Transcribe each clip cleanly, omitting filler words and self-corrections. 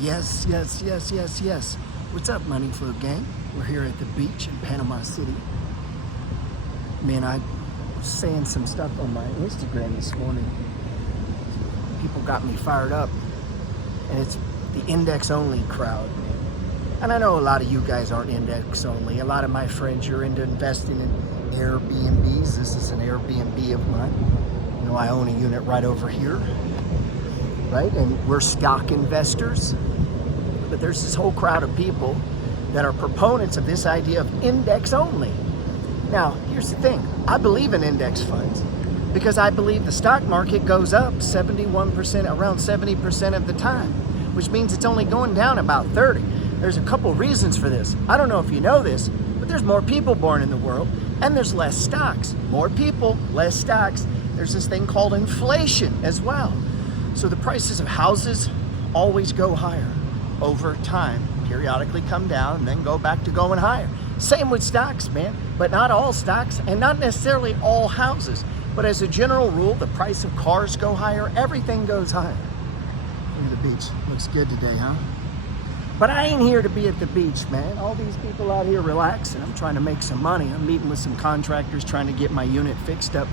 Yes, yes, yes, yes, yes. What's up, Money Flow Gang? We're here at the beach in Panama City. Man, I was saying some stuff on my Instagram this morning. People got me fired up. And it's the index only crowd, man. And I know a lot of you guys aren't index only. A lot of my friends, you're into investing in Airbnbs. This is an Airbnb of mine. You know, I own a unit right over here, right? And we're stock investors. But there's this whole crowd of people that are proponents of this idea of index only. Now, here's the thing. I believe in index funds because I believe the stock market goes up 71%, around 70% of the time, which means it's only going down about 30. There's a couple reasons for this. I don't know if you know this, but there's more people born in the world and there's less stocks. More people, less stocks. There's this thing called inflation as well. So the prices of houses always go higher over time, periodically come down and then go back to going higher. Same with stocks, man, but not all stocks and not necessarily all houses. But as a general rule, the price of cars go higher, everything goes higher. Look at the beach, looks good today, huh? But I ain't here to be at the beach, man. All these people out here relaxing. I'm trying to make some money. I'm meeting with some contractors trying to get my unit fixed up.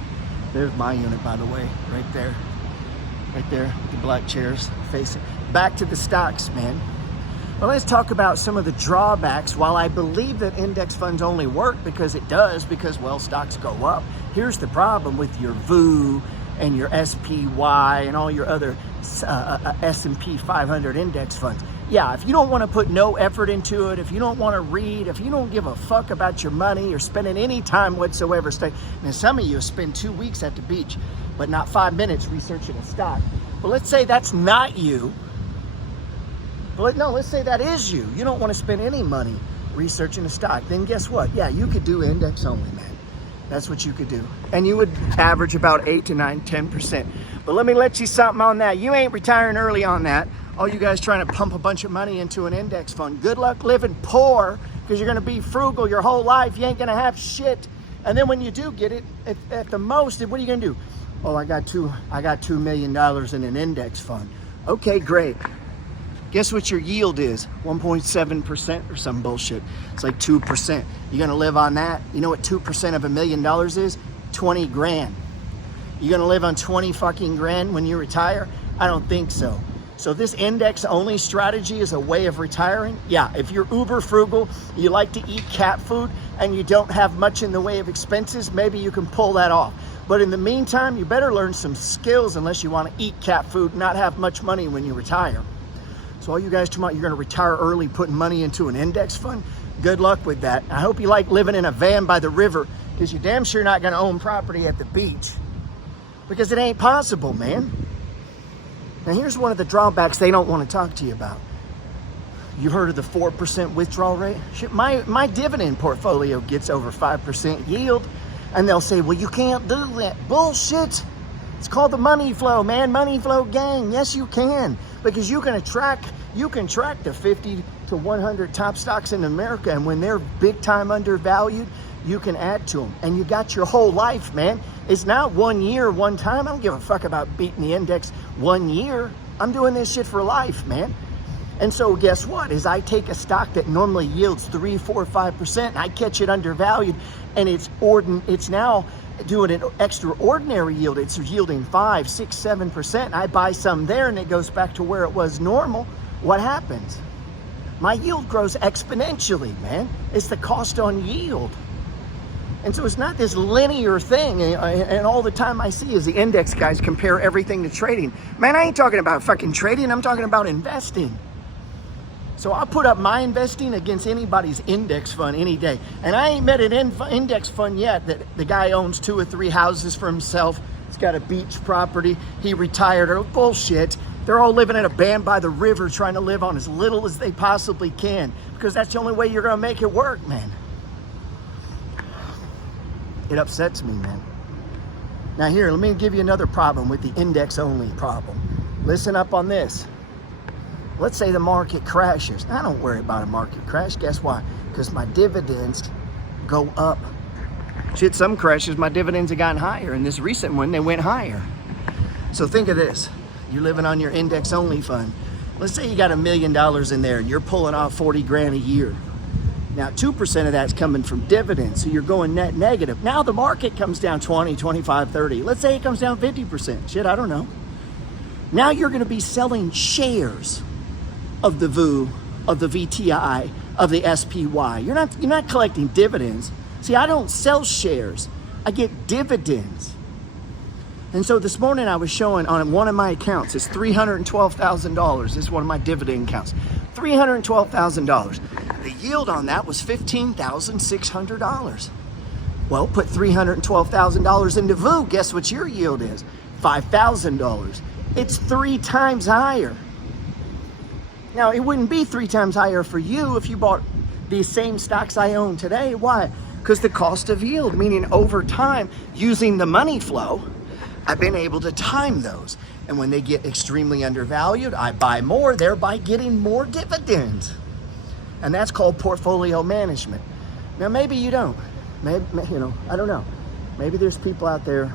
There's my unit, by the way, right there. Right there with the black chairs facing. Back to the stocks, man. Well, let's talk about some of the drawbacks. While I believe that index funds only work because it does, because, well, stocks go up. Here's the problem with your VOO and your SPY and all your other S&P 500 index funds. Yeah, if you don't want to put no effort into it, if you don't want to read, if you don't give a fuck about your money or spending any time whatsoever, now some of you spend 2 weeks at the beach, but not 5 minutes researching a stock. But let's say that's not you. But no, let's say that is you. You don't want to spend any money researching a stock. Then guess what? Yeah, you could do index only, man. That's what you could do. And you would average about 8 to 9, 10%. But let me let you something on that. You ain't retiring early on that. All you guys trying to pump a bunch of money into an index fund. Good luck living poor because you're going to be frugal your whole life. You ain't going to have shit. And then when you do get it, at the most, what are you going to do? Oh, I got $2 million in an index fund. Okay, great. Guess what your yield is? 1.7% or some bullshit. It's like 2%. You're gonna live on that? You know what 2% of $1 million is? 20 grand. You gonna live on 20 fucking grand when you retire? I don't think so. So this index only strategy is a way of retiring? Yeah, if you're uber frugal, you like to eat cat food, and you don't have much in the way of expenses, maybe you can pull that off. But in the meantime, you better learn some skills unless you wanna eat cat food and not have much money when you retire. So all you guys tomorrow, you're gonna retire early putting money into an index fund? Good luck with that. I hope you like living in a van by the river because you're damn sure not gonna own property at the beach because it ain't possible, man. Now here's one of the drawbacks they don't want to talk to you about. You've heard of the 4% withdrawal rate? Shit, my dividend portfolio gets over 5% yield and they'll say, well, you can't do that. Bullshit. It's called the money flow, man. Money flow gang. Yes, you can. Because you can track the 50 to 100 top stocks in America, and when they're big time undervalued, you can add to them. And you got your whole life, man. It's not 1 year, one time. I don't give a fuck about beating the index 1 year. I'm doing this shit for life, man. And so guess what? Is I take a stock that normally yields 3, 4, 5%, and I catch it undervalued, and it's now doing an extraordinary yield. It's yielding 5, 6, 7%. I buy some there and it goes back to where it was normal. What happens? My yield grows exponentially, man. It's the cost on yield. And so it's not this linear thing. And all the time I see is the index guys compare everything to trading. Man, I ain't talking about fucking trading. I'm talking about investing. So I'll put up my investing against anybody's index fund any day. And I ain't met an index fund yet that the guy owns 2 or 3 houses for himself. He's got a beach property. He retired. Or bullshit. They're all living in a van by the river trying to live on as little as they possibly can because that's the only way you're going to make it work, man. It upsets me, man. Now here, let me give you another problem with the index only problem. Listen up on this. Let's say the market crashes. I don't worry about a market crash. Guess why? Because my dividends go up. Shit, some crashes, my dividends have gotten higher. And this recent one, they went higher. So think of this. You're living on your index only fund. Let's say you got $1 million in there and you're pulling off 40 grand a year. Now 2% of that's coming from dividends, so you're going net negative. Now the market comes down 20, 25, 30. Let's say it comes down 50%. Shit, I don't know. Now you're going to be selling shares of the VOO, of the VTI, of the SPY. You're not collecting dividends. See, I don't sell shares. I get dividends. And so this morning I was showing on one of my accounts, it's $312,000. This is one of my dividend accounts. $312,000. The yield on that was $15,600. Well, put $312,000 into VOO. Guess what your yield is? $5,000. It's 3 times higher. Now, it wouldn't be 3 times higher for you if you bought these same stocks I own today. Why? Because the cost of yield, meaning over time, using the money flow, I've been able to time those. And when they get extremely undervalued, I buy more, thereby getting more dividends. And that's called portfolio management. Now, maybe you don't. Maybe, I don't know. Maybe there's people out there,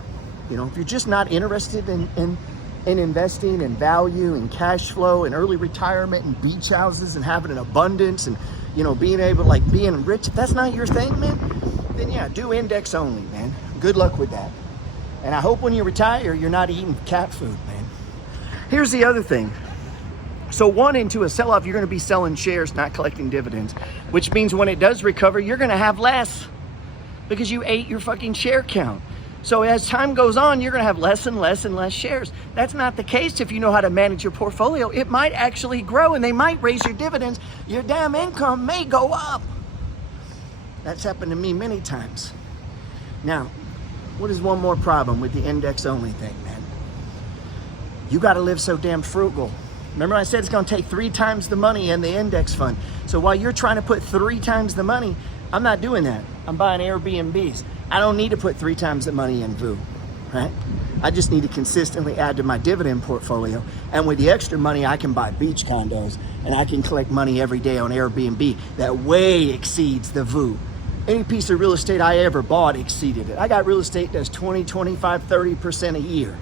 if you're just not interested in investing in value and cash flow and early retirement and beach houses and having an abundance and, being able, being rich, if that's not your thing, man, then yeah, do index only, man. Good luck with that. And I hope when you retire, you're not eating cat food, man. Here's the other thing. So into a sell-off, you're going to be selling shares, not collecting dividends, which means when it does recover, you're going to have less because you ate your fucking share count. So as time goes on, you're going to have less and less and less shares. That's not the case if you know how to manage your portfolio. It might actually grow and they might raise your dividends. Your damn income may go up. That's happened to me many times. Now, what is one more problem with the index-only thing, man? You got to live so damn frugal. Remember I said it's going to take 3 times the money in the index fund. So while you're trying to put 3 times the money, I'm not doing that. I'm buying Airbnbs. I don't need to put 3 times the money in VOO, right? I just need to consistently add to my dividend portfolio. And with the extra money, I can buy beach condos and I can collect money every day on Airbnb that way exceeds the VOO. Any piece of real estate I ever bought exceeded it. I got real estate that's 20, 25, 30% a year.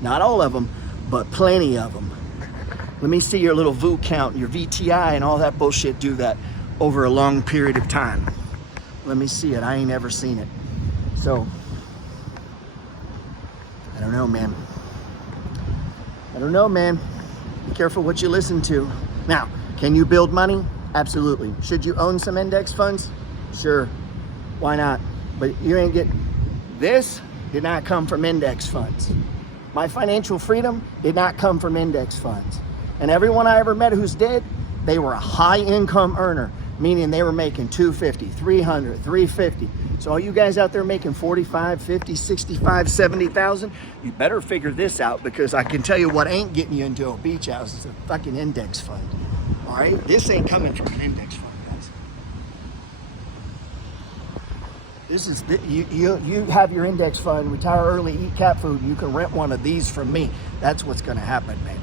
Not all of them, but plenty of them. Let me see your little VOO count, your VTI and all that bullshit do that over a long period of time. Let me see it. I ain't ever seen it. So, I don't know, man. Be careful what you listen to. Now, can you build money? Absolutely. Should you own some index funds? Sure. Why not? But you ain't get... This did not come from index funds. My financial freedom did not come from index funds. And everyone I ever met who's dead, they were a high income earner, meaning they were making $250, $300, $350. So all you guys out there making 45, 50, 65, 70,000, you better figure this out because I can tell you what ain't getting you into a beach house is a fucking index fund. All right? This ain't coming from an index fund, guys. This is, you have your index fund, retire early, eat cat food, you can rent one of these from me. That's what's gonna happen, man.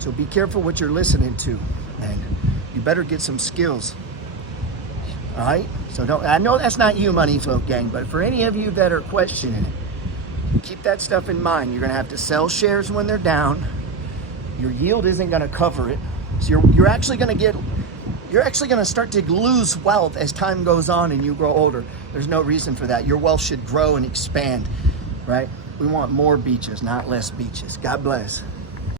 So be careful what you're listening to, man. You better get some skills. All right? So I know that's not you, Money Flow Gang, but for any of you that are questioning it, keep that stuff in mind. You're gonna have to sell shares when they're down. Your yield isn't gonna cover it. So you're actually gonna start to lose wealth as time goes on and you grow older. There's no reason for that. Your wealth should grow and expand, right? We want more beaches, not less beaches. God bless.